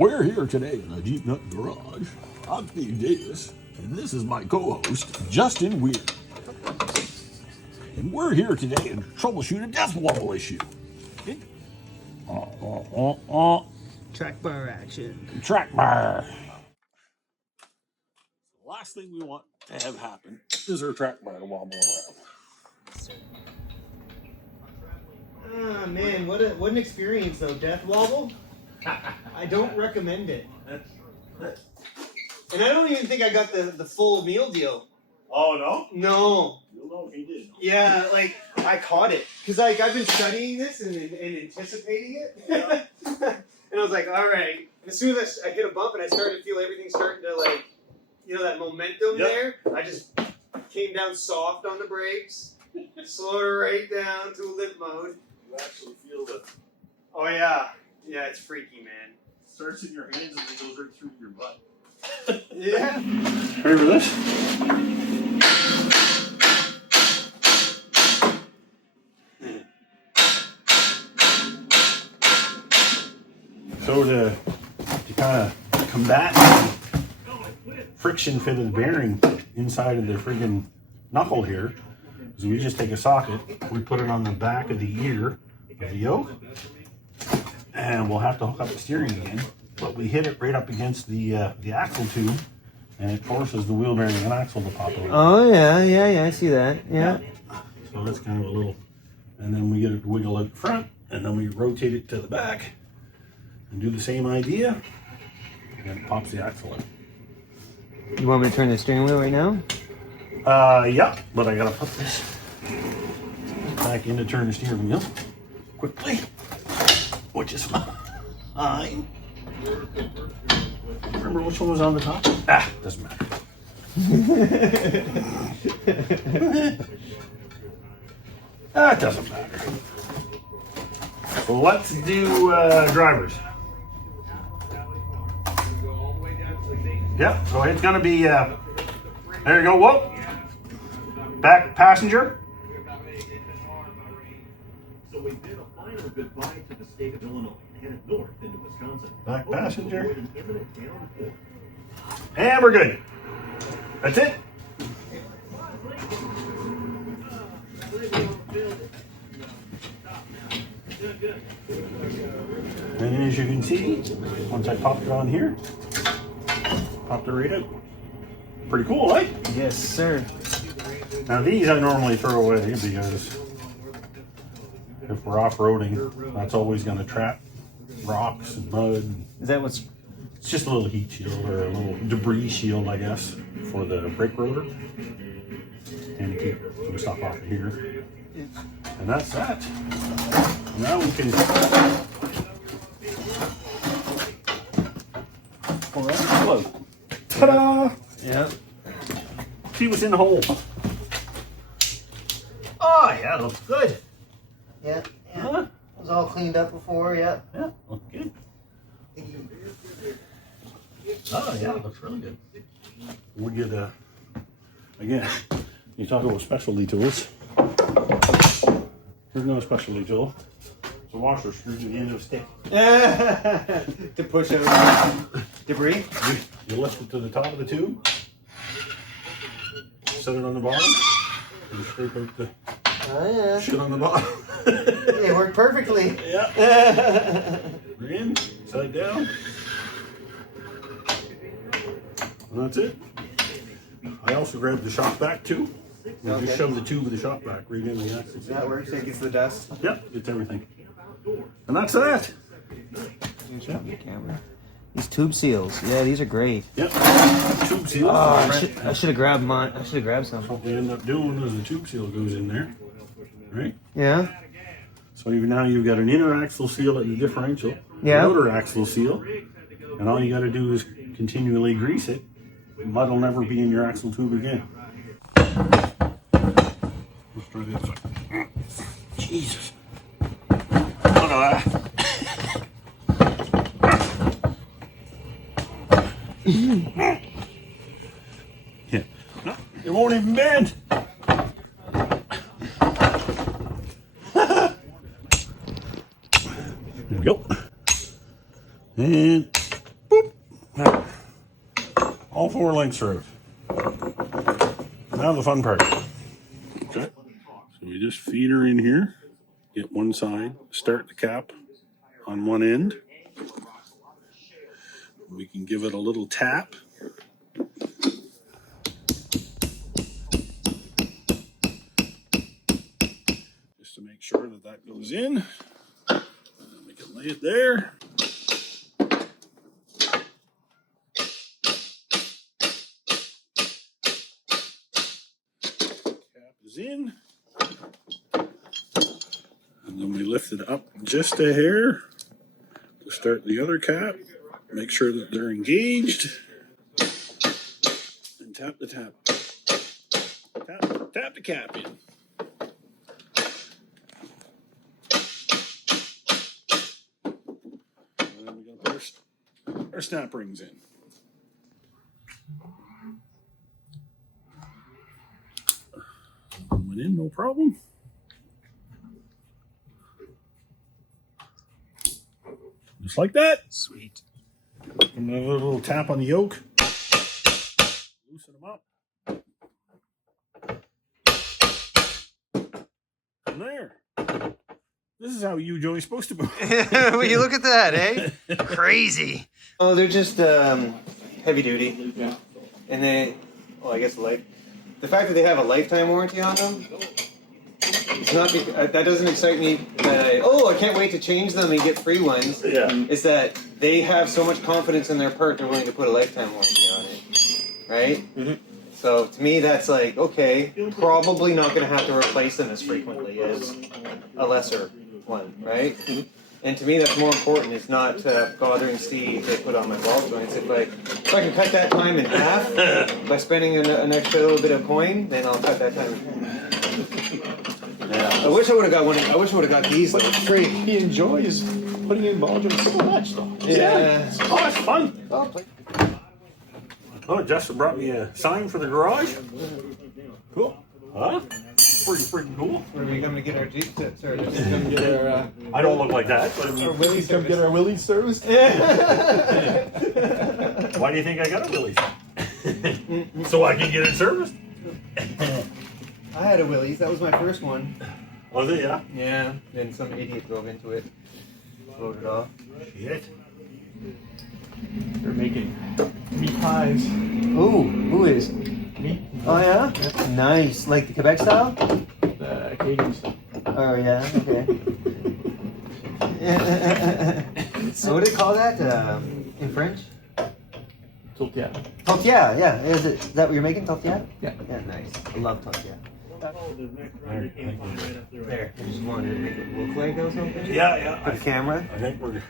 We're here today in the Jeep Nut Garage. I'm Steve Davis, and this is my co-host, Justin Weir. And we're here today to troubleshoot a Death Wobble issue. Track bar action. Track bar. The last thing we want to have happen is our track bar to wobble around. Ah, man, what an experience though, Death Wobble. I don't recommend it. And I don't even think I got the full meal deal. Oh, no? No. You'll know if he did. Yeah, like, I caught it. Because, like, I've been studying this and anticipating it. Yeah. And I was like, all right. And as soon as I hit a bump and I started to feel everything starting to, like, you know, that momentum there, I just came down soft on the brakes, slowed her right down to a limp mode. You actually feel the... Oh, yeah. Yeah, it's freaky, man. Starts in your hands and then goes right through your butt. Yeah. Ready for this? So to kind of combat the friction fit of the bearing inside of the friggin' knuckle here, is we just take a socket, we put it on the back of the ear of the yoke, and we'll have to hook up the steering again. But we hit it right up against the axle tube, and it forces the wheel bearing and axle to pop over. Oh, yeah, I see that. Yeah. So that's kind of a little, and then we get it to wiggle out front, and then we rotate it to the back, and do the same idea, and it pops the axle in. You want me to turn the steering wheel right now? Yeah, but I gotta put this back in to turn the steering wheel quickly, which is fine. Remember which one was on the top? Doesn't matter. That doesn't matter. So let's do drivers. Yep, so it's gonna be, there you go, whoa. Back passenger. So we bid a final goodbye to the state of Illinois, headed north into Wisconsin. Back passenger. An imminent downpour. And we're good. That's it. And as you can see, once I popped it on here, popped it right out. Pretty cool, right? Yes, sir. Now these I normally throw away because if we're off-roading, that's always going to trap rocks and mud. Is that what's... It's just a little heat shield or a little debris shield, I guess, for the brake rotor. And keep some stuff off of here. And that's that. Now we can pull that float. Ta-da! Yeah. See what's in the hole. Oh yeah, looks good. Yeah. Huh? It was all cleaned up before, yeah. Yeah, looks good. Oh yeah, it looks really good. We get again, you talk about specialty tools. Here's no specialty tool. It's a washer screw to the end of a stick. To push out debris. You lift it to the top of the tube, set it on the bottom, and scrape out the shit on the bottom. It worked perfectly. Yeah. We're in, side down. And that's it. I also grabbed the shock back too. We just shove the tube of the shock back right in the axle. That works, it gets the dust. Yep, it's everything. And that's that. Camera. These tube seals, yeah, these are great. Yep. Tube seal. Oh, I should have grabbed mine. I should have grabbed some. What we end up doing is the tube seal goes in there. Right? Yeah. So now you've got an inner axle seal at the differential, Yeah. outer axle seal, and all you got to do is continually grease it. Mud will never be in your axle tube again. Let's try this one. Jesus. Look at that. Yeah. No, it won't even bend. There we go. And 4 lengths through. Now the fun part. Okay. So we just feed her in here. Get one side. Start the cap on one end. We can give it a little tap. Just to make sure that that goes in. And we can lay it there. Cap is in. And then we lift it up just a hair to start the other cap. Make sure that they're engaged. And tap the tap. Tap the cap in. And then we're going to put our snap rings in. Went in, no problem. Just like that. Sweet. Another little tap on the yoke. Loosen them up. And there. This is how you, Joey's supposed to move. Will you look at that, eh? Crazy. Oh, they're just heavy duty. Yeah. And they, well, I guess the fact that they have a lifetime warranty on them, it's not that doesn't excite me. That I can't wait to change them and get free ones. Yeah. It's that they have so much confidence in their part they're willing to put a lifetime warranty on it, right? Mm-hmm. So to me, that's like, okay, probably not going to have to replace them as frequently as a lesser one, right? Mm-hmm. And to me, that's more important. It's not bothering Steve to put on my ball joints. If I can cut that time in half by spending an extra little bit of coin, then I'll cut that time in half. Yeah. I wish I would have got one. I wish I would have got these. But Free. he enjoys putting in ball joints so much, though. Yeah. Oh, that's fun. Oh, like, Oh, Justin brought me a sign for the garage. cool. Huh? Pretty freaking cool. Are we coming to get our Jeep service? Come get our, I don't look like that, but I our mean, Willys. Come get our Willys serviced. why do you think I got a Willys? So I can get it serviced? I had a Willys. That was my first one. Was it, yeah? Yeah. Then some idiot drove into it, blowed it off. Shit. They're making meat pies. Ooh, who is? Meat. Oh yeah? Nice. Like the Quebec style? The Canadian stuff. Oh yeah, okay. So what do they call that in French? Tortilla. Tortilla, yeah. Is that what you're making, tortilla? Yeah. Yeah, nice. I love tortilla. There, I just wanted to make it look like or something. Yeah, yeah. For the camera. I think we're